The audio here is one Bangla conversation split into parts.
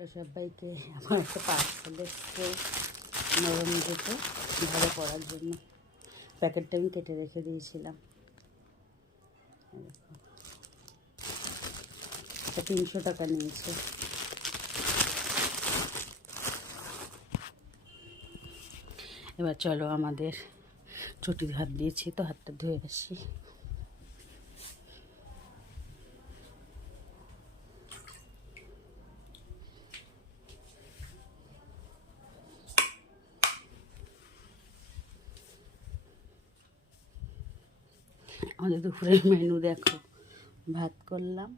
হ্যালো সবাইকে, আমার একটা পার্সেল এসছে নরম জুতো ভালো পরার জন্য। প্যাকেটটা আমি কেটে রেখে দিয়েছিলাম। এটা 300 টাকা নিয়েছে। এবার চলো আমাদের চটির হাত দিয়েছি তো, হাতটা ধুয়ে আসি। আমাদের দুপুরের মেনু দেখো, ভাত করলাম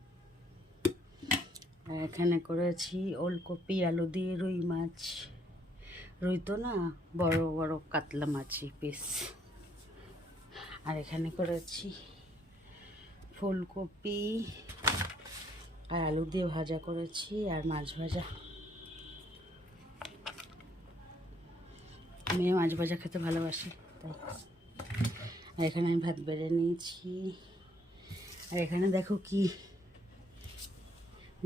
আর এখানে করেছি ওলকপি আলু দিয়ে রুই মাছ, রুই তো না, বড় বড় কাতলা মাছি পিস। আর এখানে করেছি ফুলকপি আর আলু দিয়ে ভাজা করেছি আর মাছ ভাজা। মেয়ে মাছ ভাজা খেতে ভালোবাসে তাই। আর এখানে আমি ভাত বেড়ে নিয়েছি। আর এখানে দেখো কি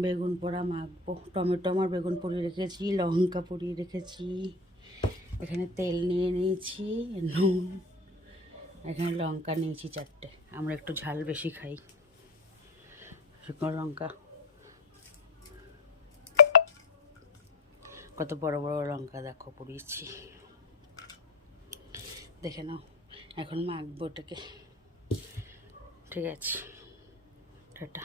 বেগুন পোড়া মাখবো। টমেটো আমার বেগুন পুড়িয়ে রেখেছি, লঙ্কা পুড়িয়ে রেখেছি। এখানে তেল নিয়ে নিয়েছি, নুন, এখানে লঙ্কা নিয়েছি 4টে। আমরা একটু ঝাল বেশি খাই। শুকনো লঙ্কা, কত বড় বড় লঙ্কা দেখো পুড়িয়েছি। দেখে নাও, এখন মাখবো ওটাকে। ঠিক আছে, টাটা।